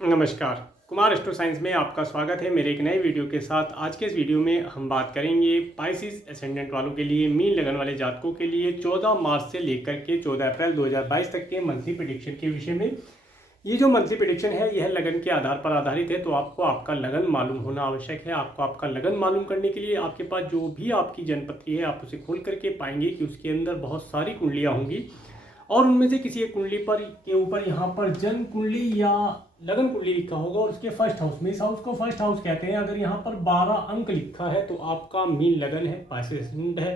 नमस्कार। Kumar astro science में आपका स्वागत है मेरे एक नए वीडियो के साथ। आज के इस वीडियो में हम बात करेंगे पाइसिस एसेंडेंट वालों के लिए, मीन लगन वाले जातकों के लिए 14 मार्च से लेकर के 14 अप्रैल 2022 तक के मंथली प्रेडिक्शन के विषय में। ये जो मंथली प्रेडिक्शन है यह लगन के आधार पर आधारित है, तो आपको आपका लगन मालूम होना आवश्यक है। आपको आपका लगन मालूम करने के लिए आपके पास जो भी आपकी जन्मपत्री है आप उसे खोल करके पाएंगे कि उसके अंदर बहुत सारी कुंडलियाँ होंगी और उनमें से किसी एक कुंडली पर के ऊपर यहाँ पर जन्म कुंडली या लगन कुंडली लिखा होगा और उसके फर्स्ट हाउस में, इस हाउस को फर्स्ट हाउस कहते हैं। अगर यहाँ पर 12 अंक लिखा है तो आपका मीन लगन है, पाइसिस एसेंडेंट है।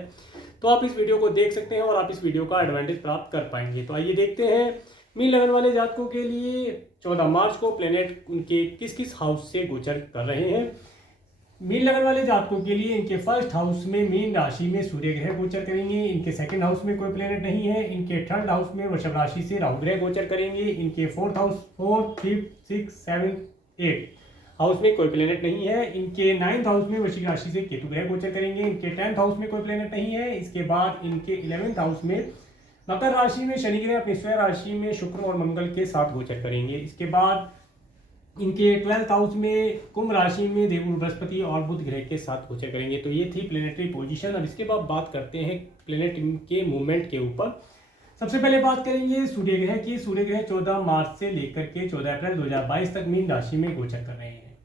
तो आप इस वीडियो को देख सकते हैं और आप इस वीडियो का एडवांटेज प्राप्त कर पाएंगे। तो आइए देखते हैं मीन लगन वाले जातकों के लिए 14 मार्च को प्लेनेट उनके किस किस हाउस से गोचर कर रहे हैं। मीन लगन वाले जातकों के लिए इनके फर्स्ट हाउस में मीन राशि में सूर्य ग्रह गोचर करेंगे। इनके सेकंड हाउस में कोई प्लेनेट नहीं है। इनके थर्ड हाउस में वृषभ राशि से राहु ग्रह गोचर करेंगे। इनके फोर्थ हाउस 4, 5, 6, 7, 8 हाउस में कोई प्लेनेट नहीं है। इनके नाइन्थ हाउस में वृश्चिक राशि से केतु ग्रह गोचर करेंगे। इनके 10th हाउस में कोई प्लेनेट नहीं है। इसके बाद इनके 11th हाउस में मकर राशि में शनि ग्रह अपनी स्वयं राशि में शुक्र और मंगल के साथ गोचर करेंगे। इसके बाद इनके 12th हाउस में कुंभ राशि में देवगुरु बृहस्पति और बुध ग्रह के साथ गोचर करेंगे। तो ये थी प्लेनेटरी पोजीशन। अब इसके बाद बात करते हैं प्लेनेट के मूवमेंट के ऊपर। सबसे पहले बात करेंगे सूर्य ग्रह की। सूर्य ग्रह 14 मार्च से लेकर के 14 अप्रैल 2022 तक मीन राशि में गोचर कर रहे हैं।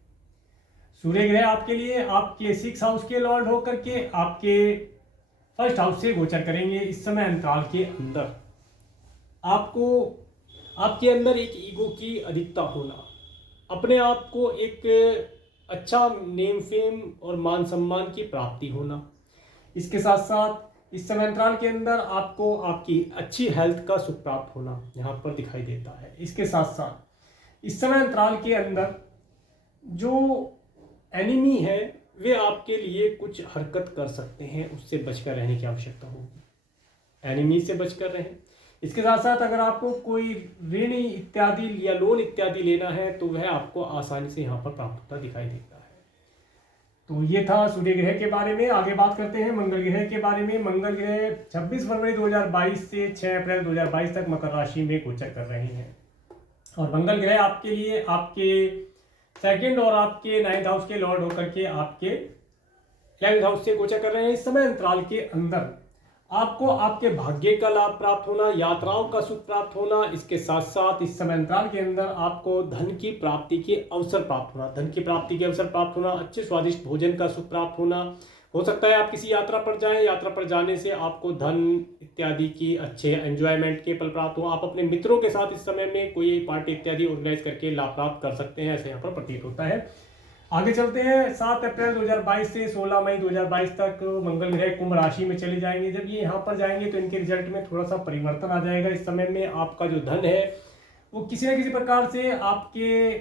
सूर्य ग्रह आपके लिए आपके 6th हाउस के लॉर्ड होकर के आपके फर्स्ट हाउस से गोचर करेंगे। इस समय अंतराल के अंदर आपको आपके अंदर एक ईगो की अधिकता होना, अपने आप को एक अच्छा नेम फेम और मान सम्मान की प्राप्ति होना, इसके साथ साथ इस समय अंतराल के अंदर आपको आपकी अच्छी हेल्थ का सुख प्राप्त होना यहाँ पर दिखाई देता है। इसके साथ साथ इस समय अंतराल के अंदर जो एनिमी है वे आपके लिए कुछ हरकत कर सकते हैं, उससे बचकर रहने की आवश्यकता होगी। एनिमी से बचकर रहें। इसके साथ साथ अगर आपको कोई ऋण इत्यादि या लोन इत्यादि लेना है तो वह आपको आसानी से यहाँ पर प्राप्त होता दिखाई देता है। तो ये था सूर्य ग्रह के बारे में। आगे बात करते हैं मंगल ग्रह के बारे में। मंगल ग्रह 26 फरवरी 2022 से 6 अप्रैल 2022 तक मकर राशि में गोचर कर रहे हैं और मंगल ग्रह आपके लिए आपके सेकंड और आपके 9th हाउस के लॉर्ड होकर के आपके 11th हाउस से गोचर कर रहे हैं। इस समय अंतराल के अंदर आपको आपके भाग्य का लाभ प्राप्त होना, यात्राओं का सुख प्राप्त होना, इसके साथ साथ इस समय अंतराल के अंदर आपको धन की प्राप्ति के अवसर प्राप्त होना, धन की प्राप्ति के अवसर प्राप्त होना, अच्छे स्वादिष्ट भोजन का सुख प्राप्त होना। हो सकता है आप किसी यात्रा पर जाएं, यात्रा पर जाने से आपको धन इत्यादि की अच्छे एंजॉयमेंट के पल प्राप्त हो। आप अपने मित्रों के साथ इस समय में कोई पार्टी इत्यादि ऑर्गेनाइज करके लाभ प्राप्त कर सकते हैं, ऐसे यहाँ पर प्रतीत होता है। आगे चलते हैं। 7 अप्रैल 2022 से 16 मई 2022 तक मंगल ग्रह कुंभ राशि में चले जाएंगे। जब ये यहाँ पर जाएंगे तो इनके रिजल्ट में थोड़ा सा परिवर्तन आ जाएगा। इस समय में आपका जो धन है वो किसी न किसी प्रकार से आपके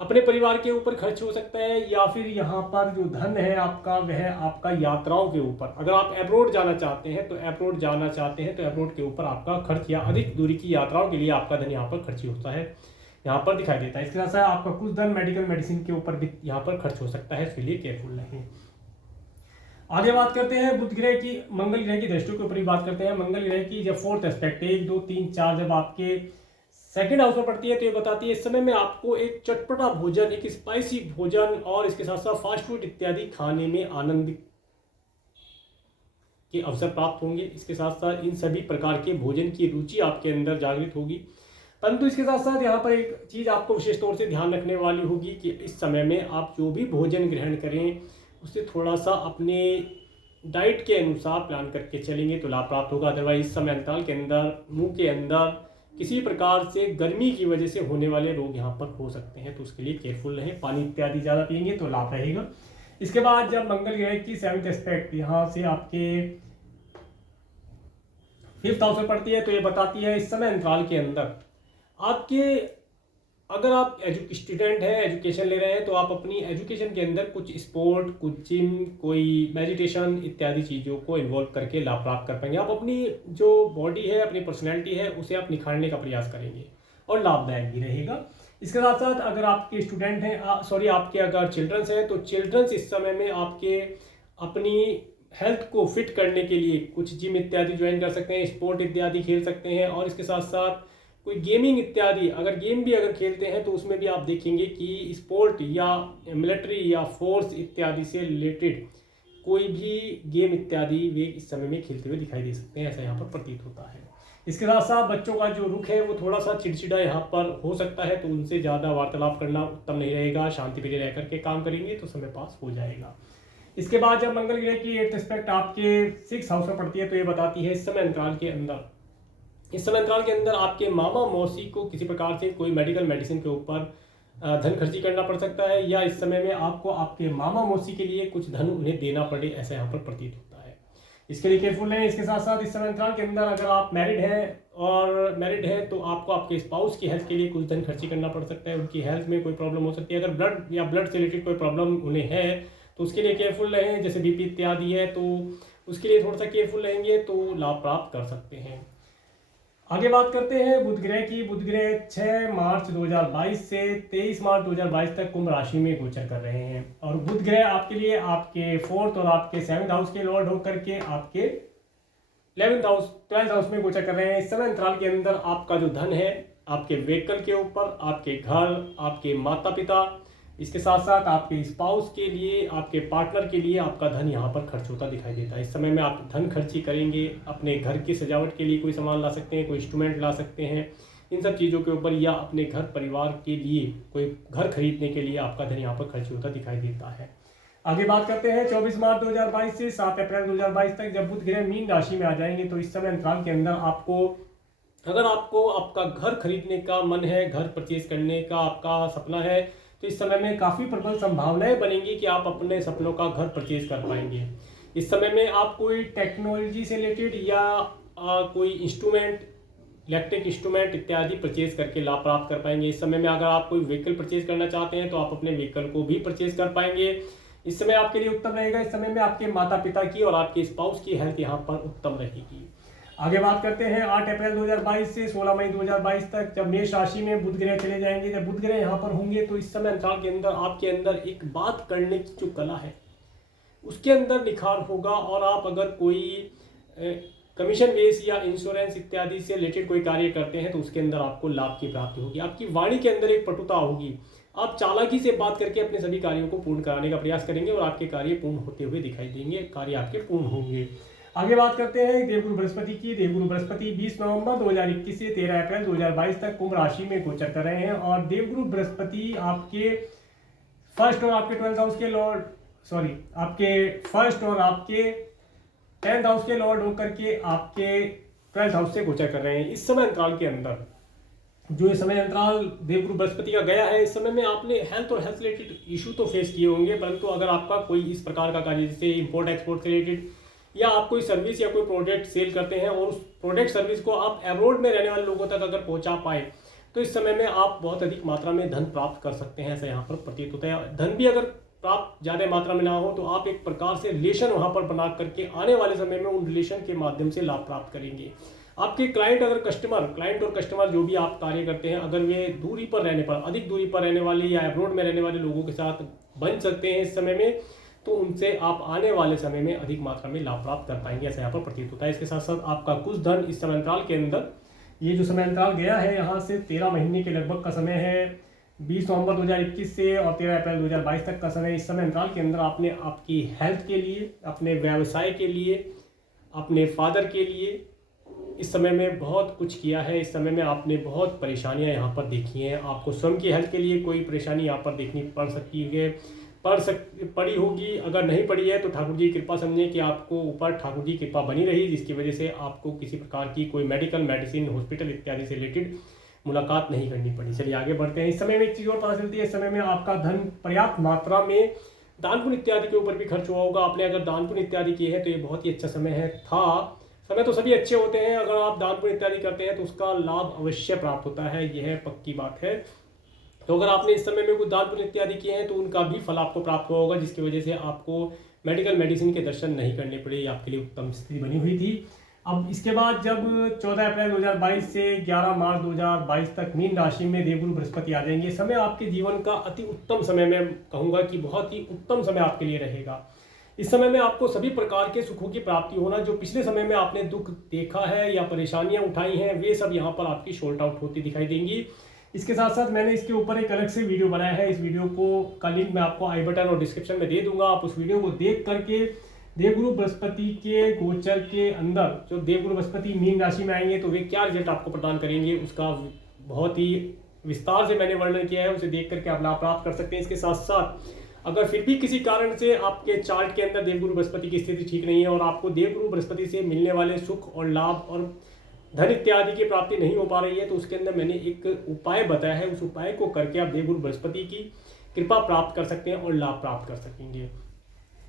अपने परिवार के ऊपर खर्च हो सकता है, या फिर यहाँ पर जो धन है आपका वह आपका यात्राओं के ऊपर, अगर आप अब्रोड जाना चाहते हैं तो अब्रोड के ऊपर आपका खर्च या अधिक दूरी की यात्राओं के लिए आपका धन यहाँ पर खर्च होता है, यहाँ पर दिखाई देता है। इसके साथ साथ आपका कुछ धन मेडिकल मेडिसिन के ऊपर भी यहाँ पर खर्च हो सकता है, इसके लिए केयरफुल रहें। आगे बात करते हैं बुध ग्रह की, मंगल ग्रह की दृष्टियों के ऊपर ही बात करते हैं। मंगल ग्रह की जब 4th एस्पेक्ट 1, 2, 3, 4 जब आपके सेकंड हाउस में पड़ती है तो ये बताती है इस समय में आपको एक चटपटा भोजन, एक स्पाइसी भोजन और इसके साथ साथ फास्ट फूड इत्यादि खाने में आनंद के अवसर प्राप्त होंगे। इसके साथ साथ इन सभी प्रकार के भोजन की रुचि आपके अंदर जागृत होगी। परंतु इसके साथ साथ यहाँ पर एक चीज़ आपको विशेष तौर से ध्यान रखने वाली होगी कि इस समय में आप जो भी भोजन ग्रहण करें उससे थोड़ा सा अपने डाइट के अनुसार प्लान करके चलेंगे तो लाभ प्राप्त होगा। अदरवाइज इस समय अंतराल के अंदर मुंह के अंदर किसी प्रकार से गर्मी की वजह से होने वाले रोग यहाँ पर हो सकते हैं, तो उसके लिए केयरफुल रहें। पानी इत्यादि ज़्यादा पिएंगे तो लाभ रहेगा। इसके बाद जब मंगल ग्रह की 7th एस्पेक्ट यहाँ से आपके 5th हाउस में पड़ती है तो ये बताती है इस समय अंतराल के अंदर आपके, अगर आप स्टूडेंट हैं, एजुकेशन ले रहे हैं तो आप अपनी एजुकेशन के अंदर कुछ स्पोर्ट, कुछ जिम, कोई मेडिटेशन इत्यादि चीज़ों को इन्वॉल्व करके लाभ प्राप्त कर पाएंगे। आप अपनी जो बॉडी है, अपनी पर्सनैलिटी है उसे आप निखारने का प्रयास करेंगे और लाभदायक भी रहेगा। इसके साथ साथ अगर आपके स्टूडेंट हैं आपके अगर चिल्ड्रंस हैं तो चिल्ड्रंस इस समय में आपके अपनी हेल्थ को फिट करने के लिए कुछ जिम इत्यादि ज्वाइन कर सकते हैं, स्पोर्ट इत्यादि खेल सकते हैं और इसके साथ साथ कोई गेमिंग इत्यादि अगर गेम भी अगर खेलते हैं तो उसमें भी आप देखेंगे कि स्पोर्ट या मिलिट्री या फोर्स इत्यादि से रिलेटेड कोई भी गेम इत्यादि वे इस समय में खेलते हुए दिखाई दे सकते हैं, ऐसा यहाँ पर प्रतीत होता है। इसके साथ साथ बच्चों का जो रुख है वो थोड़ा सा चिड़चिड़ा यहाँ पर हो सकता है, तो उनसे ज़्यादा वार्तालाप करना उत्तम नहीं रहेगा। शांति प्रिय रह करके काम करेंगे तो समय पास हो जाएगा। इसके बाद जब मंगल ग्रह की 8th एस्पेक्ट आपके 6th हाउस में पड़ती है तो ये बताती है इस समय अंतराल के अंदर आपके मामा मौसी को किसी प्रकार से कोई मेडिकल मेडिसिन के ऊपर धन खर्ची करना पड़ सकता है, या इस समय में आपको आपके मामा मौसी के लिए कुछ धन उन्हें देना पड़े, ऐसा यहाँ पर प्रतीत होता है। इसके लिए केयरफुल रहें। इसके साथ साथ इस समय अंतराल के अंदर अगर आप मैरिड हैं तो आपको आपके स्पाउस की हेल्थ के लिए कुछ धन खर्ची करना पड़ सकता है। उनकी हेल्थ में कोई प्रॉब्लम हो सकती है, अगर ब्लड से रिलेटेड कोई प्रॉब्लम उन्हें है तो उसके लिए केयरफुल रहें, जैसे बीपी इत्यादि है तो उसके लिए थोड़ा सा केयरफुल रहेंगे तो लाभ प्राप्त कर सकते हैं। आगे बात करते हैं बुध ग्रह की। बुध ग्रह 6 मार्च 2022 से 23 मार्च 2022 तक कुंभ राशि में गोचर कर रहे हैं, और बुध ग्रह आपके लिए आपके 4th और आपके 7th हाउस के लॉर्ड होकर के आपके 12th हाउस में गोचर कर रहे हैं। इस समय अंतराल के अंदर आपका जो धन है आपके व्हीकल के ऊपर, आपके घर, आपके माता पिता, इसके साथ साथ आपके स्पाउस के लिए, आपके पार्टनर के लिए आपका धन यहाँ पर खर्च होता दिखाई देता है। इस समय में आप धन खर्ची करेंगे, अपने घर की सजावट के लिए कोई सामान ला सकते हैं, कोई इंस्ट्रूमेंट ला सकते हैं, इन सब चीज़ों के ऊपर, या अपने घर परिवार के लिए कोई घर खरीदने के लिए आपका धन यहाँ पर खर्च होता दिखाई देता है। आगे बात करते हैं 24 मार्च 2022 से 7 अप्रैल 2022 तक जब बुध ग्रह मीन राशि में आ जाएंगे तो इस समय अंतराल के अंदर अगर आपको आपका घर खरीदने का मन है, घर परचेज करने का आपका सपना है, तो इस समय में काफ़ी प्रबल संभावनाएं बनेंगी कि आप अपने सपनों का घर परचेज कर पाएंगे। इस समय में आप कोई टेक्नोलॉजी से रिलेटेड या कोई इंस्ट्रूमेंट, इलेक्ट्रिक इंस्ट्रूमेंट इत्यादि परचेज करके लाभ प्राप्त कर पाएंगे। इस समय में अगर आप कोई व्हीकल परचेज करना चाहते हैं तो आप अपने व्हीकल को भी परचेज कर पाएंगे। इस समय आपके लिए उत्तम रहेगा। इस समय में आपके माता पिता की और आपके स्पाउस की हेल्थ यहाँ पर उत्तम रहेगी। आगे बात करते हैं 8 अप्रैल 2022 से 16 मई 2022 तक जब मेष राशि में बुध ग्रह चले जाएंगे। जब बुध ग्रह यहाँ पर होंगे तो इस समय अंतराल के अंदर आपके अंदर एक बात करने की जो कला है उसके अंदर निखार होगा, और आप अगर कोई कमीशन बेस या इंश्योरेंस इत्यादि से रिलेटेड कोई कार्य करते हैं तो उसके अंदर आपको लाभ की प्राप्ति होगी। आपकी वाणी के अंदर एक पटुता होगी, आप चालाकी से बात करके अपने सभी कार्यों को पूर्ण कराने का प्रयास करेंगे और आपके कार्य पूर्ण होते हुए दिखाई देंगे, कार्य आपके पूर्ण होंगे। आगे बात करते हैं देवगुरु बृहस्पति की। देवगुरु बृहस्पति 20 नवंबर 2021 से 13 अप्रैल 2022 तक कुंभ राशि में गोचर कर रहे हैं, और देवगुरु बृहस्पति आपके फर्स्ट और आपके 12th हाउस के लॉर्ड, आपके फर्स्ट और आपके 10th हाउस के लॉर्ड होकर के आपके 12th हाउस से गोचर कर रहे हैं। इस समय अंतराल के अंदर जो समय अंतराल देवगुरु बृहस्पति का गया है, इस समय में आपने हेल्थ और हेल्थ रिलेटेड इशू तो फेस किए होंगे, परंतु अगर आपका कोई इस प्रकार का कार्य जैसे इम्पोर्ट एक्सपोर्ट से रिलेटेड, या आप कोई सर्विस या कोई प्रोडक्ट सेल करते हैं और उस प्रोडक्ट सर्विस को आप अब्रॉड में रहने वाले लोगों तक अगर पहुंचा पाए तो इस समय में आप बहुत अधिक मात्रा में धन प्राप्त कर सकते हैं, ऐसा यहाँ पर प्रतीत होता है। धन भी अगर प्राप्त ज़्यादा मात्रा में ना हो तो आप एक प्रकार से रिलेशन वहाँ पर बना करके आने वाले समय में उन रिलेशन के माध्यम से लाभ प्राप्त करेंगे। आपके क्लाइंट और कस्टमर जो भी आप कार्य करते हैं, अगर वे दूरी पर रहने पर, अधिक दूरी पर रहने वाले या अब्रॉड में रहने वाले लोगों के साथ बन सकते हैं इस समय में, तो उनसे आप आने वाले समय में अधिक मात्रा में लाभ प्राप्त कर पाएंगे, ऐसा यहाँ पर प्रतीत होता है। इसके साथ साथ आपका कुछ धन इस समय अंतराल के अंदर, ये जो समय अंतराल गया है यहाँ से 13 महीने के लगभग का समय है, 20 नवंबर 2021 से और 13 अप्रैल 2022 तक का समय। इस समय अंतराल के अंदर आपने आपकी हेल्थ के लिए, अपने व्यवसाय के लिए, अपने फादर के लिए इस समय में बहुत कुछ किया है। इस समय में आपने बहुत परेशानियां यहाँ पर देखी हैं। आपको स्वयं की हेल्थ के लिए कोई परेशानी यहाँ पर देखनी पड़ सकती है, पड़ी होगी। अगर नहीं पड़ी है तो ठाकुर जी की कृपा समझें कि आपको ऊपर ठाकुर जी की कृपा बनी रही, जिसकी वजह से आपको किसी प्रकार की कोई मेडिकल, मेडिसिन, हॉस्पिटल इत्यादि से रिलेटेड मुलाकात नहीं करनी पड़ी। चलिए आगे बढ़ते हैं। इस समय में एक चीज़ और पता चलती है, इस समय में आपका धन पर्याप्त मात्रा में दान पुण्य इत्यादि के ऊपर भी खर्च हुआ होगा। आपने अगर दान पुण्य इत्यादि किए हैं तो ये बहुत ही अच्छा समय है। समय तो सभी अच्छे होते हैं, अगर आप दान पुण्य इत्यादि करते हैं तो उसका लाभ अवश्य प्राप्त होता है, यह पक्की बात है। तो अगर आपने इस समय में कुछ दान पुण्य इत्यादि किए हैं तो उनका भी फल आपको प्राप्त हुआ होगा, जिसकी वजह से आपको मेडिकल, मेडिसिन के दर्शन नहीं करने पड़े, आपके लिए उत्तम स्थिति बनी हुई थी। अब इसके बाद जब 14 अप्रैल 2022 से 11 मार्च 2022 तक मीन राशि में देवगुरु बृहस्पति आ जाएंगे। समय आपके जीवन का अति उत्तम समय, मैं कहूँगा कि बहुत ही उत्तम समय आपके लिए रहेगा। इस समय में आपको सभी प्रकार के सुखों की प्राप्ति होना, जो पिछले समय में आपने दुख देखा है या परेशानियां उठाई हैं, वे सब यहाँ पर आपकी शॉर्ट आउट होती दिखाई देंगी। इसके साथ साथ मैंने इसके ऊपर एक अलग से वीडियो बनाया है। इस वीडियो को का लिंक मैं आपको आई बटन और डिस्क्रिप्शन में दे दूंगा। आप उस वीडियो को देख करके देवगुरु बृहस्पति के गोचर के अंदर जो देवगुरु बृहस्पति मीन राशि में आएंगे तो वे क्या रिजल्ट आपको प्रदान करेंगे, उसका बहुत ही विस्तार से मैंने वर्णन किया है। उसे देख करके आप लाभ प्राप्त कर सकते हैं। इसके साथ साथ अगर फिर भी किसी कारण से आपके चार्ट के अंदर देवगुरु बृहस्पति की स्थिति ठीक नहीं है और आपको देवगुरु बृहस्पति से मिलने वाले सुख और लाभ और धन इत्यादि की प्राप्ति नहीं हो पा रही है, तो उसके अंदर मैंने एक उपाय बताया है। उस उपाय को करके आप देवगुरु बृहस्पति की कृपा प्राप्त कर सकते हैं और लाभ प्राप्त कर सकेंगे।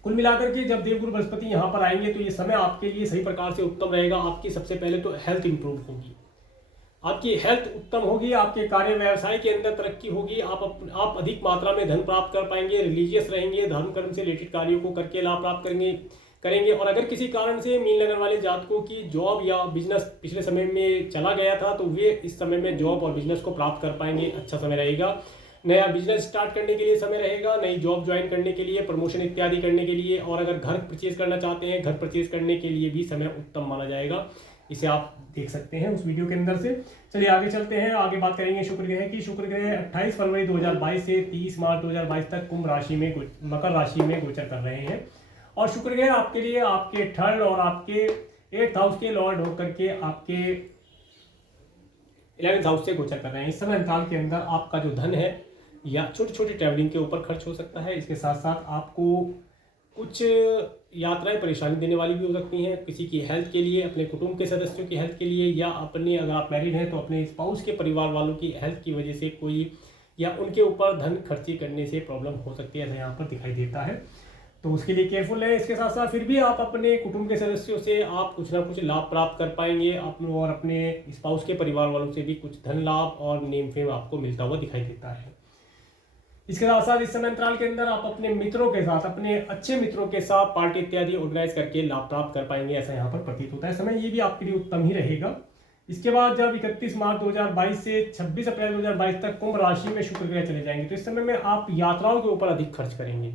कुल मिलाकर के जब देवगुरु बृहस्पति यहाँ पर आएंगे तो ये समय आपके लिए सही प्रकार से उत्तम रहेगा। आपकी सबसे पहले तो हेल्थ इंप्रूव होगी, आपकी हेल्थ उत्तम होगी, आपके कार्य व्यवसाय के अंदर तरक्की होगी, आप अधिक मात्रा में धन प्राप्त कर पाएंगे, रिलीजियस रहेंगे, धर्म कर्म से रिलेटेड कार्यों को करके लाभ प्राप्त करेंगे। और अगर किसी कारण से मीन लगन वाले जातकों की जॉब या बिजनेस पिछले समय में चला गया था तो वे इस समय में जॉब और बिजनेस को प्राप्त कर पाएंगे। अच्छा समय रहेगा, नया बिजनेस स्टार्ट करने के लिए समय रहेगा, नई जॉब ज्वाइन करने के लिए, प्रमोशन इत्यादि करने के लिए, और अगर घर परचेज करना चाहते हैं घर परचेज करने के लिए भी समय उत्तम माना जाएगा। इसे आप देख सकते हैं उस वीडियो के अंदर से। चलिए आगे चलते हैं, आगे बात करेंगे शुक्र ग्रह की। शुक्र ग्रह 28 फरवरी 2022 से 30 मार्च 2022 तक कुंभ राशि में मकर राशि में गोचर कर रहे हैं। और शुक्र ग्रह आपके लिए आपके थर्ड और आपके 8th हाउस के लॉर्ड होकर के आपके 11th हाउस से गोचर कर रहे हैं। इस समय अंतराल के अंदर आपका जो धन है या छोटी छोटी ट्रैवलिंग के ऊपर खर्च हो सकता है। इसके साथ साथ आपको कुछ यात्राएं परेशानी देने वाली भी हो सकती हैं, किसी की हेल्थ के लिए, अपने कुटुंब के सदस्यों की हेल्थ के लिए, या अपने अगर आप मैरिड हैं तो अपने स्पाउस के परिवार वालों की हेल्थ की वजह से कोई या उनके ऊपर धन खर्ची करने से प्रॉब्लम हो सकती है, ऐसा यहाँ पर दिखाई देता है। तो उसके लिए केयरफुल है। इसके साथ साथ फिर भी आप अपने कुटुंब के सदस्यों से आप कुछ ना कुछ लाभ प्राप्त कर पाएंगे और अपने स्पाउस के परिवार वालों से भी कुछ धन लाभ और नेम फेम आपको मिलता हुआ दिखाई देता है। इसके साथ साथ इस समय अंतराल के अंदर आप अपने मित्रों के साथ, अपने अच्छे मित्रों के साथ पार्टी इत्यादि ऑर्गेनाइज करके लाभ प्राप्त कर पाएंगे, ऐसा यहाँ पर प्रतीत होता है। समय ये भी आपके लिए उत्तम ही रहेगा। इसके बाद जब 31 मार्च 2022 से 26 अप्रैल 2022 तक कुंभ राशि में शुक्र ग्रह चले जाएंगे तो इस समय में आप यात्राओं के ऊपर अधिक खर्च करेंगे,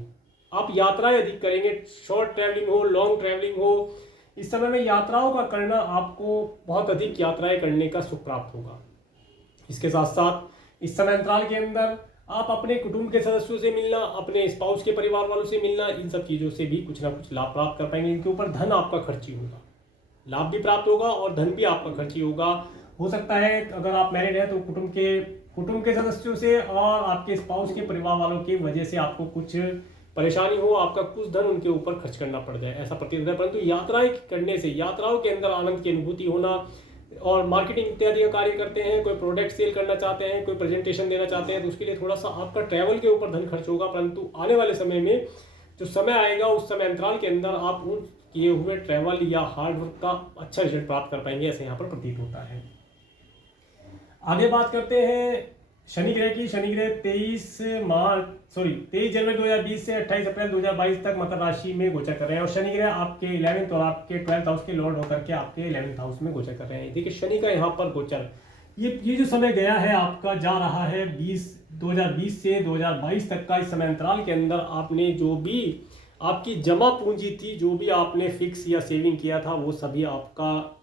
आप यात्राएं अधिक करेंगे, शॉर्ट ट्रैवलिंग हो, लॉन्ग ट्रैवलिंग हो। इस समय में यात्राओं का करना, आपको बहुत अधिक यात्राएं करने का सुख प्राप्त होगा। इसके साथ साथ इस समय अंतराल के अंदर आप अपने कुटुंब के सदस्यों से मिलना, अपने स्पाउस के परिवार वालों से मिलना, इन सब चीज़ों से भी कुछ ना कुछ लाभ प्राप्त कर पाएंगे। इनके ऊपर धन आपका खर्ची होगा, लाभ भी प्राप्त होगा और धन भी आपका खर्ची होगा। हो सकता है अगर आप मैरिड हैं तो कुटुंब के सदस्यों से और आपके स्पाउस के परिवार वालों की वजह से आपको कुछ परेशानी हो, आपका कुछ धन उनके ऊपर खर्च करना पड़ जाए, ऐसा प्रतीत होता है। परंतु यात्राएं करने से, यात्राओं के अंदर आनंद की अनुभूति होना, और मार्केटिंग इत्यादि का कार्य करते हैं, कोई प्रोडक्ट सेल करना चाहते हैं, कोई प्रेजेंटेशन देना चाहते हैं, तो उसके लिए थोड़ा सा आपका ट्रैवल के ऊपर धन खर्च होगा। परंतु आने वाले समय में जो समय आएगा उस समय अंतराल के अंदर आप उन किए हुए ट्रैवल या हार्ड वर्क का अच्छा रिजल्ट प्राप्त कर पाएंगे, ऐसे यहाँ पर प्रतीत होता है। आगे बात करते हैं शनि ग्रह की। शनि ग्रह 23 जनवरी 2020 से 28 अप्रैल 2022 तक मकर राशि में गोचर कर रहे हैं। और शनि ग्रह आपके 11th और आपके 12th हाउस के लॉर्ड होकर के आपके 11th हाउस में गोचर कर रहे हैं। देखिए शनि का यहाँ पर गोचर, ये जो समय गया है आपका, जा रहा है 2020 से 2022 तक का। इस समय अंतराल के अंदर आपने जो भी आपकी जमा पूंजी थी, जो भी आपने फिक्स या सेविंग किया था, वो सभी आपका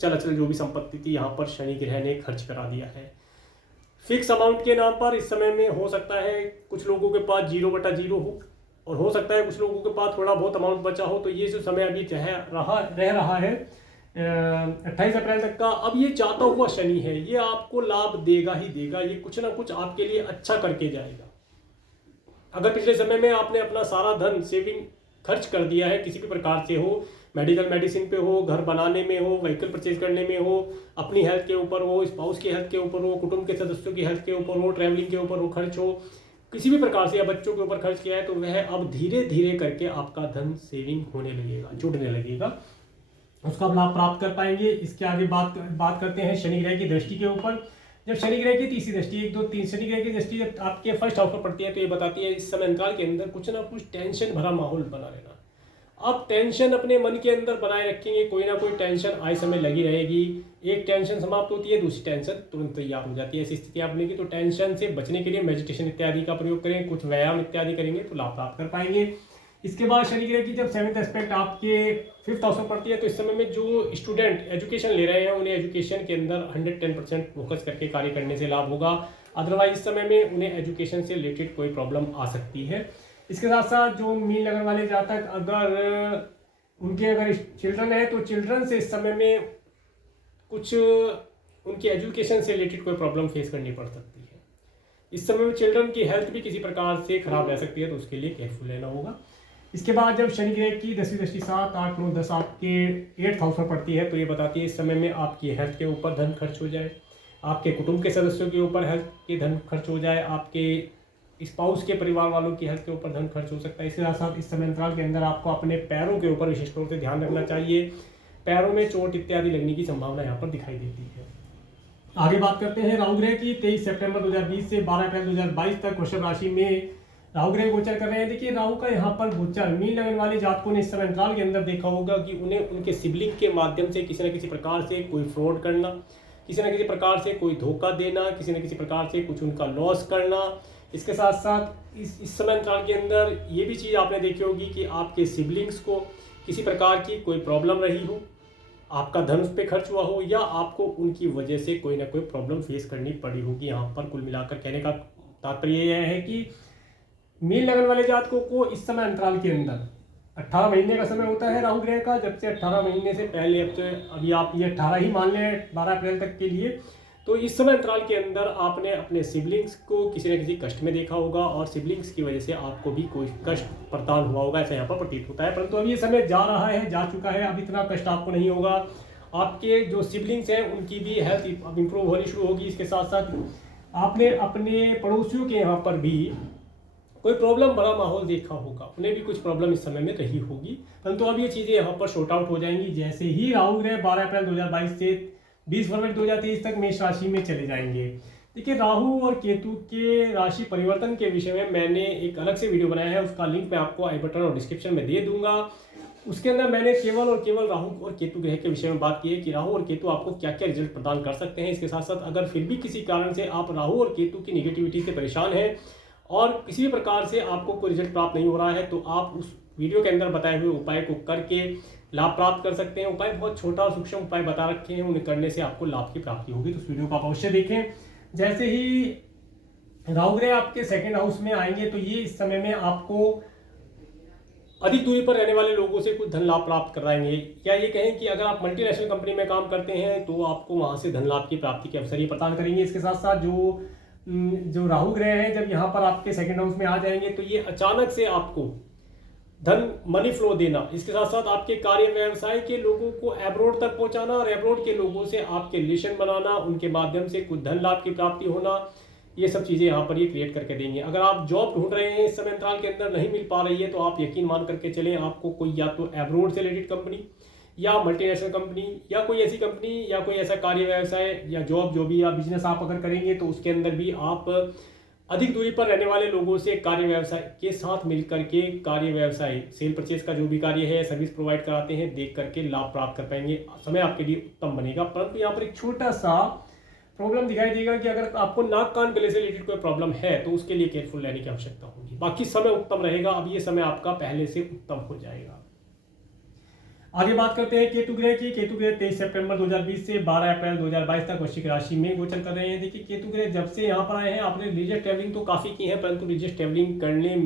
चल अचल जो भी संपत्ति थी यहाँ पर शनि ग्रह ने खर्च करा दिया है फिक्स अमाउंट के नाम पर। इस समय में हो सकता है कुछ लोगों के पास 0/0 हो और हो सकता है कुछ लोगों के पास थोड़ा बहुत अमाउंट बचा हो। तो ये जो समय अभी रह रहा है 28 अप्रैल तक का, अब ये जाता हुआ शनि है, ये आपको लाभ देगा ही देगा, ये कुछ ना कुछ आपके लिए अच्छा करके जाएगा। अगर पिछले समय में आपने अपना सारा धन सेविंग खर्च कर दिया है किसी भी प्रकार से हो, मेडिकल मेडिसिन पे हो, घर बनाने में हो, व्हीकल परचेज करने में हो, अपनी हेल्थ के ऊपर हो, स्पाउस की हेल्थ के ऊपर हो, कुटुंब के सदस्यों की हेल्थ के ऊपर हो, ट्रैवलिंग के ऊपर हो खर्च हो, किसी भी प्रकार से या बच्चों के ऊपर खर्च किया है, तो वह अब धीरे धीरे करके आपका धन सेविंग होने लगेगा, जुड़ने लगेगा, उसका आप लाभ प्राप्त कर पाएंगे। इसके आगे बात करते हैं शनि ग्रह की दृष्टि के ऊपर। जब शनि ग्रह की तीसरी दृष्टि, 1 2 3 शनि ग्रह की दृष्टि जब आपके फर्स्ट हाउस पर पड़ती है तो ये बताती है इस समय अंतराल के अंदर कुछ ना कुछ टेंशन भरा माहौल बना रहना। आप टेंशन अपने मन के अंदर बनाए रखेंगे, कोई ना कोई टेंशन आए समय लगी रहेगी। एक टेंशन समाप्त होती है, दूसरी टेंशन तुरंत तैयार हो जाती है। ऐसी स्थिति आप बनेगी। तो टेंशन से बचने के लिए मेडिटेशन इत्यादि का प्रयोग करें, कुछ व्यायाम इत्यादि करेंगे तो लाभ प्राप्त कर पाएंगे। इसके बाद शनि ग्रह की जब 7th एस्पेक्ट आपके 5th हाउस में पड़ती है, तो इस समय में जो स्टूडेंट एजुकेशन ले रहे हैं उन्हें एजुकेशन के अंदर 110% फोकस करके कार्य करने से लाभ होगा। अदरवाइज इस समय में उन्हें एजुकेशन से रिलेटेड कोई प्रॉब्लम आ सकती है। इसके साथ साथ जो मीन लगन वाले जातक अगर चिल्ड्रन है, तो चिल्ड्रन से इस समय में कुछ उनकी एजुकेशन से रिलेटेड कोई प्रॉब्लम फेस करनी पड़ सकती है। इस समय में चिल्ड्रन की हेल्थ भी किसी प्रकार से खराब रह सकती है, तो उसके लिए केयरफुल रहना होगा। इसके बाद जब शनि ग्रह की 10वीं दृष्टि 7, 8, 9, 10 आपके 8th हाउस में पड़ती है, तो ये बताती है इस समय में आपकी हेल्थ के ऊपर धन खर्च हो जाए, आपके कुटुंब के सदस्यों के ऊपर हेल्थ के धन खर्च हो जाए, आपके स्पाउस के परिवार वालों की हेल्थ के ऊपर धन खर्च हो सकता है। इसके साथ साथ इस समय अंतराल के अंदर आपको अपने पैरों के ऊपर विशेष तौर से ध्यान रखना चाहिए। पैरों में चोट इत्यादि लगने की संभावना यहाँ पर दिखाई देती है। आगे बात करते हैं राहु ग्रह की। 23 सितंबर 2020 से 12 अप्रैल 2022 तक वृषभ राशि में राहु ग्रह गोचर कर रहे हैं। देखिए राहु का यहाँ पर गोचर मीन लगन वाले जातकों ने इस समय अंतराल के अंदर देखा होगा कि उन्हें उनके सिबलिंग के माध्यम से किसी न किसी प्रकार से कोई फ्रॉड करना, किसी न किसी प्रकार से कोई धोखा देना, किसी न किसी प्रकार से कुछ उनका लॉस करना। इसके साथ साथ इस समय अंतराल के अंदर ये भी चीज़ आपने देखी होगी कि आपके सिबलिंग्स को किसी प्रकार की कोई प्रॉब्लम रही हो, आपका धन उस पर खर्च हुआ हो, या आपको उनकी वजह से कोई ना कोई प्रॉब्लम फेस करनी पड़ी होगी। यहाँ पर कुल मिलाकर कहने का तात्पर्य यह है कि मीन लगन वाले जातकों को इस समय अंतराल के अंदर 18 महीने का समय होता है राहु ग्रह का। जब से 18 महीने से पहले, अब तो अभी आप ये 18 ही मान लें 12 अप्रैल तक के लिए, तो इस समय अंतराल के अंदर आपने अपने सिबलिंग्स को किसी न किसी कष्ट में देखा होगा और सिबलिंग्स की वजह से आपको भी कोई कष्ट प्रदान हुआ होगा, ऐसा यहाँ पर प्रतीत होता है। परंतु अभी ये समय जा रहा है, जा चुका है, अब इतना कष्ट आपको नहीं होगा। आपके जो सिबलिंग्स हैं उनकी भी हेल्थ इंप्रूव होनी शुरू होगी। इसके साथ साथ आपने अपने पड़ोसियों के यहाँ पर भी कोई प्रॉब्लम बड़ा माहौल देखा होगा, उन्हें भी कुछ प्रॉब्लम इस समय में रही होगी। परंतु अब ये चीज़ें यहाँ पर शॉर्ट आउट हो जाएंगी जैसे ही राहु ग्रह 12 अप्रैल 2022 से 20 फरवरी 2023 तक मेष राशि में चले जाएंगे। देखिए राहु और केतु के राशि परिवर्तन के विषय में मैंने एक अलग से वीडियो बनाया है, उसका लिंक मैं आपको आई बटन और डिस्क्रिप्शन में दे दूंगा। उसके अंदर मैंने केवल और केवल राहु और केतु ग्रह के विषय में बात की है कि राहु और केतु आपको क्या क्या रिजल्ट प्रदान कर सकते हैं। इसके साथ साथ अगर फिर भी किसी कारण से आप राहु और केतु की निगेटिविटी से परेशान हैं और किसी भी प्रकार से आपको कोई रिजल्ट प्राप्त नहीं हो रहा है, तो आप उस वीडियो के अंदर बताए हुए उपाय को करके लाभ प्राप्त कर सकते हैं। उपाय बहुत छोटा और सूक्ष्म उपाय बता रखे हैं, उन्हें करने से आपको लाभ की प्राप्ति होगी। तो उस वीडियो को आप अवश्य देखें। जैसे ही राहु ग्रह आपके 2nd हाउस में आएंगे, तो ये इस समय में आपको अधिक दूरी पर रहने वाले लोगों से कुछ धन लाभ प्राप्त कराएंगे, या ये कहें कि अगर आप मल्टीनेशनल कंपनी में काम करते हैं तो आपको वहां से धन लाभ की प्राप्ति के अवसर ये प्रदान करेंगे। इसके साथ साथ जो राहु ग्रह है जब यहाँ पर आपके 2nd हाउस में आ जाएंगे, तो ये अचानक से आपको धन मनी फ्लो देना, इसके साथ साथ आपके कार्य व्यवसाय के लोगों को एब्रोड तक पहुंचाना और एब्रोड के लोगों से आपके रिलेशन बनाना, उनके माध्यम से कुछ धन लाभ की प्राप्ति होना, ये सब चीज़ें यहाँ पर ये क्रिएट करके देंगे। अगर आप जॉब ढूंढ रहे हैं, इस समय अंतराल के अंदर नहीं मिल पा रही है, तो आप यकीन मान करके चलें, आपको कोई या तो एब्रोड से रिलेटेड कंपनी या मल्टीनेशनल कंपनी या कोई ऐसी कंपनी या कोई ऐसा कार्य व्यवसाय या जॉब जो भी या बिजनेस आप अगर करेंगे, तो उसके अंदर भी आप अधिक दूरी पर रहने वाले लोगों से कार्य व्यवसाय के साथ मिलकर के कार्य व्यवसाय सेल परचेज का जो भी कार्य है, सर्विस प्रोवाइड कराते हैं, देख करके लाभ प्राप्त कर पाएंगे। समय आपके लिए उत्तम बनेगा। परंतु यहाँ पर एक छोटा सा प्रॉब्लम दिखाई देगा कि अगर आपको नाक कान गले से रिलेटेड कोई प्रॉब्लम है, तो उसके लिए केयरफुल रहने की आवश्यकता होगी। बाकी समय उत्तम रहेगा। अब ये समय आपका पहले से उत्तम हो जाएगा। आगे बात करते हैं केतु ग्रह की। केतु ग्रह 23 सितंबर 2020 से 12 अप्रैल 2022 तक वृश्चिक राशि में गोचर कर रहे हैं। देखिए केतु ग्रह जब से यहाँ पर आए हैं, आपने रिलीजियस ट्रैवलिंग तो काफ़ी की है, परंतु रिलीजियस ट्रैवलिंग करने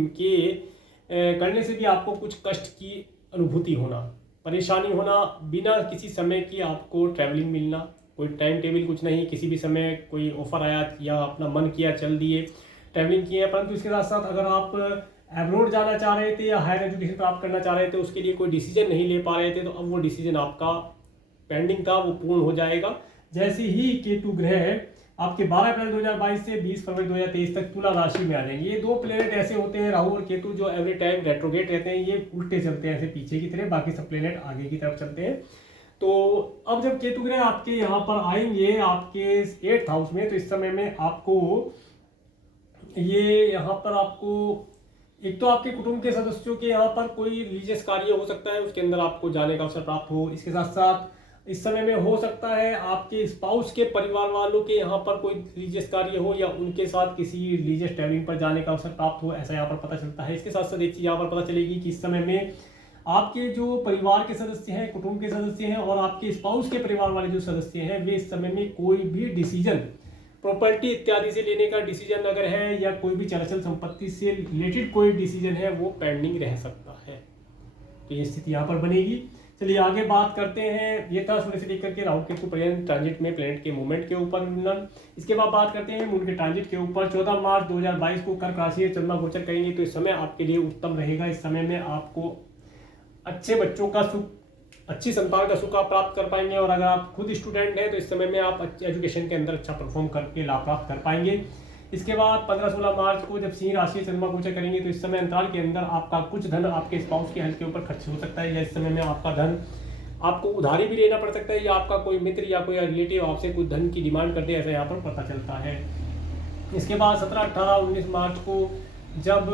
से भी आपको कुछ कष्ट की अनुभूति होना, परेशानी होना, बिना किसी समय की आपको ट्रैवलिंग मिलना, कोई टाइम टेबल कुछ नहीं, किसी भी समय कोई ऑफर आया या अपना मन किया चल दिए, ट्रैवलिंग किए। परंतु इसके साथ साथ अगर आप एब्रोड जाना चाह रहे थे या हायर एजुकेशन प्राप्त करना चाह रहे थे, उसके लिए कोई डिसीजन नहीं ले पा रहे थे, तो अब वो डिसीजन आपका पेंडिंग था, वो पूर्ण हो जाएगा। जैसे ही केतु ग्रह आपके 12 अप्रैल 2022 से 20 फरवरी 2023 तक तुला राशि में आ जाएंगे। ये दो प्लेनेट ऐसे होते हैं राहु और केतु, जो एवरी टाइम रेट्रोगेट रहते हैं, ये उल्टे चलते हैं ऐसे पीछे की तरह, बाकी सब प्लेनेट आगे की तरफ चलते हैं। तो अब जब केतु ग्रह आपके यहाँ पर आएंगे आपके 8th हाउस में, तो इस समय में आपको ये यहाँ पर आपको एक तो आपके कुटुंब के सदस्यों के यहाँ पर कोई रिलीजियस कार्य हो सकता है, उसके अंदर आपको जाने का अवसर प्राप्त हो। इसके साथ साथ इस समय में हो सकता है आपके स्पाउस के परिवार वालों के यहाँ पर कोई रिलीजियस कार्य हो या उनके साथ किसी रिलीजियस ट्रैवलिंग पर जाने का अवसर प्राप्त हो, ऐसा यहाँ पर पता चलता है। इसके साथ साथ एक चीज़ यहाँ पर पता चलेगी कि इस समय में आपके जो परिवार के सदस्य हैं, कुटुंब के सदस्य हैं और आपके स्पाउस के परिवार वाले जो सदस्य हैं, वे इस समय में कोई भी डिसीजन प्रॉपर्टी इत्यादि से लेने का डिसीजन अगर है या कोई भी चल संपत्ति से रिलेटेड कोई डिसीजन है वो पेंडिंग रह सकता है। तो ये स्थिति यहाँ पर बनेगी। चलिए आगे बात करते हैं। ये था सूर्य से लेकर के राहु केतु पर्यंत ट्रांजिट में प्लैनेट के मूवमेंट के ऊपर विवरण। इसके बाद बात करते हैं मून के ट्रांजिट के ऊपर। 14 मार्च 2022 को कर्क राशि में चंद्रमा गोचर करेंगे, तो इस समय आपके लिए उत्तम रहेगा। इस समय में आपको अच्छे बच्चों का सुख, अच्छी संतान का सुख आप प्राप्त कर पाएंगे और अगर आप खुद स्टूडेंट हैं तो इस समय में आप अच्छे एजुकेशन के अंदर अच्छा परफॉर्म करके लाभ प्राप्त कर पाएंगे। इसके बाद 15-16 मार्च को जब सिंह राशि में चंद्रमा गोचर करेंगे, तो इस समय अंतराल के अंदर आपका कुछ धन आपके स्पाउस के हेल्थ के ऊपर खर्च हो सकता है, या इस समय में आपका धन आपको उधारी भी लेना पड़ सकता है, या आपका कोई मित्र या कोई रिलेटिव आपसे कुछ धन की डिमांड करते हैं, ऐसा यहाँ पर पता चलता है। इसके बाद 17, 18, 19 मार्च को जब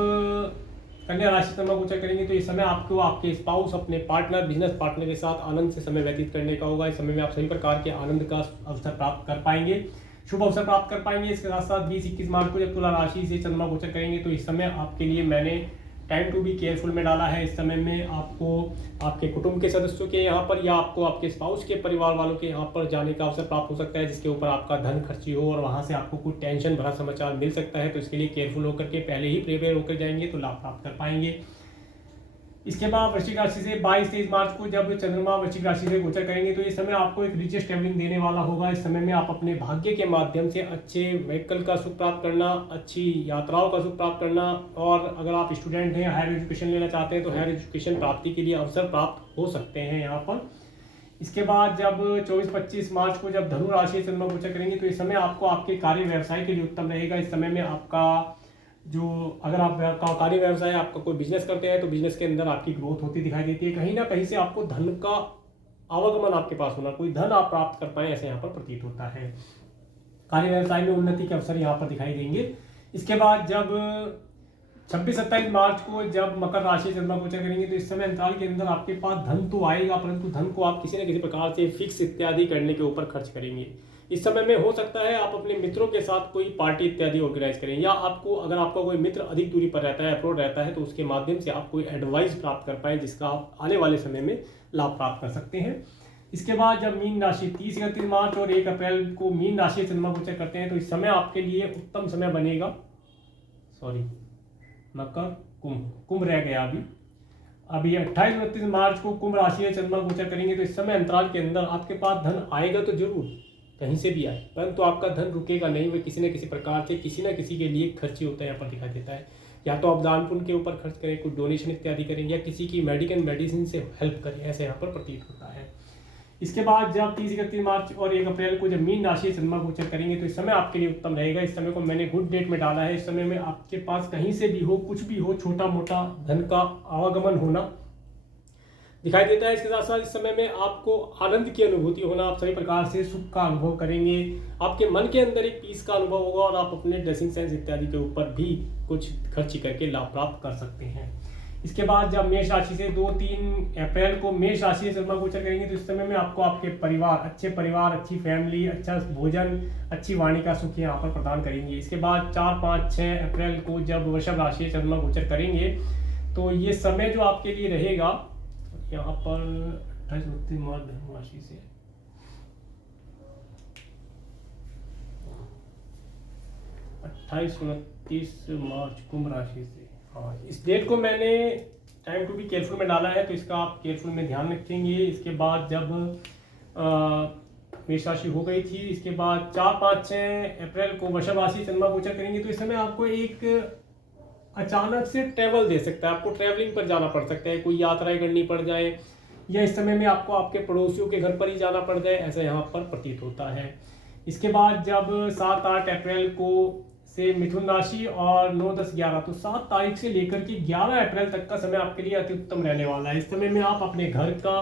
कन्या राशि चंद्रमा गोचर करेंगे, तो इस समय आपको आपके स्पाउस, अपने पार्टनर, बिजनेस पार्टनर के साथ आनंद से समय व्यतीत करने का होगा। इस समय में आप सभी प्रकार के आनंद का अवसर प्राप्त कर पाएंगे, शुभ अवसर प्राप्त कर पाएंगे। इसके साथ साथ 20-21 मार्च को जब तुला राशि से चंद्रमा गोचर करेंगे, तो इस समय आपके लिए मैंने टाइम टू बी केयरफुल में डाला है। इस समय में आपको आपके कुटुंब के सदस्यों के यहाँ पर या आपको आपके स्पाउस के परिवार वालों के यहाँ पर जाने का अवसर प्राप्त हो सकता है, जिसके ऊपर आपका धन खर्ची हो और वहाँ से आपको कुछ टेंशन भरा समाचार मिल सकता है। तो इसके लिए केयरफुल होकर के पहले ही प्रिपेयर होकर जाएंगे तो लाभ प्राप्त कर पाएंगे। इसके बाद वृश्चिक राशि से 22-23 मार्च को जब चंद्रमा वृश्चिक राशि से गोचर करेंगे, तो इस समय आपको एक रिचेस्ट ट्रैवलिंग देने वाला होगा। इस समय में आप अपने भाग्य के माध्यम से अच्छे व्हीकल का सुख प्राप्त करना, अच्छी यात्राओं का सुख प्राप्त करना, और अगर आप स्टूडेंट हैं, हायर एजुकेशन लेना चाहते हैं तो हायर एजुकेशन प्राप्ति के लिए अवसर प्राप्त हो सकते हैं यहाँ पर। इसके बाद जब 24-25 मार्च को जब धनु राशि से चंद्रमा गोचर करेंगे, तो इस समय आपको आपके कार्य व्यवसाय के लिए उत्तम रहेगा। इस समय में आपका जो अगर आप कार्य व्यवसाय, आपका कोई बिजनेस करते हैं तो बिजनेस के अंदर आपकी ग्रोथ होती दिखाई देती है। कहीं ना कहीं से आपको धन का आवागमन आपके पास होना, कोई धन आप प्राप्त कर पाए, ऐसे यहाँ पर प्रतीत होता है। कार्य व्यवसाय में उन्नति के अवसर यहाँ पर दिखाई देंगे। इसके बाद जब 26-27 मार्च को जब मकर राशि चंद्रमा गोचर करेंगे, तो इस समय अंतराल के अंदर आपके पास धन तो आएगा, परंतु धन को आप किसी न किसी प्रकार से फिक्स इत्यादि करने के ऊपर खर्च करेंगे। इस समय में हो सकता है आप अपने मित्रों के साथ कोई पार्टी इत्यादि ऑर्गेनाइज करें, या आपको अगर आपका कोई मित्र अधिक दूरी पर रहता है, अब्रॉड रहता है, तो उसके माध्यम से आप कोई एडवाइस प्राप्त कर पाएं, जिसका आप आने वाले समय में लाभ प्राप्त कर सकते हैं। इसके बाद जब मीन राशि 30-31 मार्च और 1 अप्रैल को मीन राशि चंद्रमा गोचर करते हैं, तो इस समय आपके लिए उत्तम समय बनेगा। मकर कुंभ रह गया अभी 28-29 मार्च को कुंभ राशि में चंद्रमा गोचर करेंगे, तो इस समय अंतराल के अंदर आपके पास धन आएगा तो जरूर, कहीं से भी आए, परंतु आपका धन रुकेगा नहीं, वो किसी न किसी प्रकार से किसी न किसी के लिए खर्ची होता है, यहाँ पर दिखाई देता है। या तो आप दान पुण्य के ऊपर खर्च करें, कुछ डोनेशन इत्यादि करें, या किसी की मेडिसिन से हेल्प करें, ऐसे यहाँ पर प्रतीत होता है। इसके बाद जब 30-31 मार्च और 1 अप्रैल को जब मीन राशि चंद्रमा गोचर करेंगे, तो इस समय आपके लिए उत्तम रहेगा। इस समय को मैंने गुड डेट में डाला है। इस समय में आपके पास कहीं से भी हो, कुछ भी हो, छोटा मोटा धन का आवागमन होना दिखाई देता है। इसके साथ साथ इस समय में आपको आनंद की अनुभूति होना, आप सभी प्रकार से सुख का अनुभव करेंगे, आपके मन के अंदर एक पीस का अनुभव होगा, और आप अपने ड्रेसिंग सेंस इत्यादि के ऊपर भी कुछ खर्च करके लाभ प्राप्त कर सकते हैं। इसके बाद जब मेष राशि से 2-3 अप्रैल को मेष राशि से चंद्रमा गोचर करेंगे, तो इस समय में आपको आपके परिवार, अच्छी फैमिली, अच्छा भोजन, अच्छी वाणी का सुख यहाँ पर प्रदान करेंगे। इसके बाद 4-5-6 अप्रैल को जब वृषभ राशि से चंद्रमा गोचर करेंगे, तो ये समय जो आपके लिए रहेगा यहाँ पर 28-29 मार्च धनु राशि से 28-29 मार्च कुंभ राशि से, हाँ, इस डेट को मैंने टाइम टू बी केयरफुल में डाला है, तो इसका आप केयरफुल में ध्यान रखेंगे। इसके बाद जब मेष राशि हो गई थी, इसके बाद 4-5-6 अप्रैल को वृषभ राशि चंद्रमा गोचर करेंगे, तो इस समय आपको एक अचानक से ट्रैवल दे सकता है, आपको ट्रैवलिंग पर जाना पड़ सकता है, कोई यात्राएं करनी पड़ जाए, या इस समय में आपको आपके पड़ोसियों के घर पर ही जाना पड़ जाए, ऐसा यहाँ पर प्रतीत होता है। इसके बाद जब 7-8 अप्रैल को से मिथुन राशि और 9-10-11, तो 7 तारीख से लेकर के 11 अप्रैल तक का समय आपके लिए अति उत्तम रहने वाला है। इस समय में आप अपने घर का,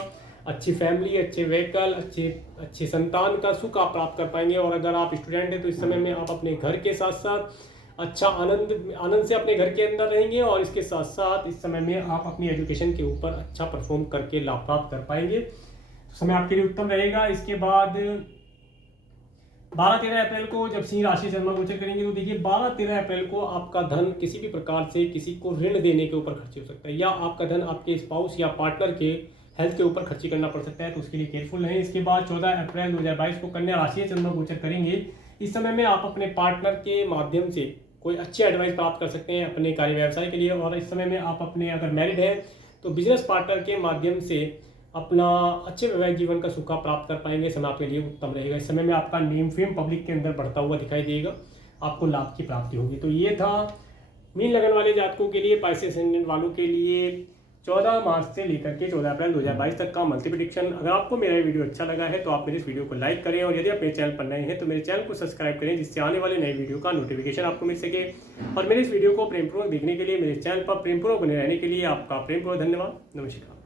अच्छी फैमिली, अच्छे व्हीकल, अच्छे संतान का सुख आप प्राप्त कर पाएंगे। और अगर आप स्टूडेंट हैं तो इस समय में आप अपने घर के साथ साथ अच्छा आनंद से अपने घर के अंदर रहेंगे, और इसके साथ साथ इस समय में आप अपनी एजुकेशन के ऊपर अच्छा परफॉर्म करके लाभ प्राप्त कर पाएंगे। समय आपके लिए उत्तम रहेगा। इसके बाद 12-13 अप्रैल को जब सिंह राशि जन्म गोचर करेंगे तो देखिए 12-13 अप्रैल को आपका धन किसी भी प्रकार से किसी को ऋण देने के ऊपर खर्च हो सकता है, या आपका धन आपके स्पाउस या पार्टनर के हेल्थ के ऊपर खर्ची करना पड़ सकता है, तो उसके लिए केयरफुल रहें। इसके बाद 14 अप्रैल 2022 को कन्या राशि जन्म गोचर करेंगे। इस समय में आप अपने पार्टनर के माध्यम से कोई अच्छी एडवाइस प्राप्त कर सकते हैं अपने कार्य व्यवसाय के लिए, और इस समय में आप अपने अगर मैरिड हैं तो बिजनेस पार्टनर के माध्यम से अपना अच्छे वैवाहिक जीवन का सुख प्राप्त कर पाएंगे। समय आपके लिए उत्तम रहेगा। इस समय में आपका नेम फेम पब्लिक के अंदर बढ़ता हुआ दिखाई देगा, आपको लाभ की प्राप्ति होगी। तो ये था मीन लगन वाले जातकों के लिए, पाइसेस एसेंडेंट वालों के लिए 14 मार्च से लेकर के 14 अप्रैल 2022 तक का मंथली प्रेडिक्शन। अगर आपको मेरा वीडियो अच्छा लगा है तो आप मेरे इस वीडियो को लाइक करें, और यदि आप मेरे चैनल पर नए हैं तो मेरे चैनल को सब्सक्राइब करें, जिससे आने वाले नए वीडियो का नोटिफिकेशन आपको मिल सके। और मेरे इस वीडियो को प्रेमपूर्वक देखने के लिए, मेरे चैनल पर प्रेमपूर्वक बने रहने के लिए आपका प्रेमपूर्वक धन्यवाद। नमस्कार।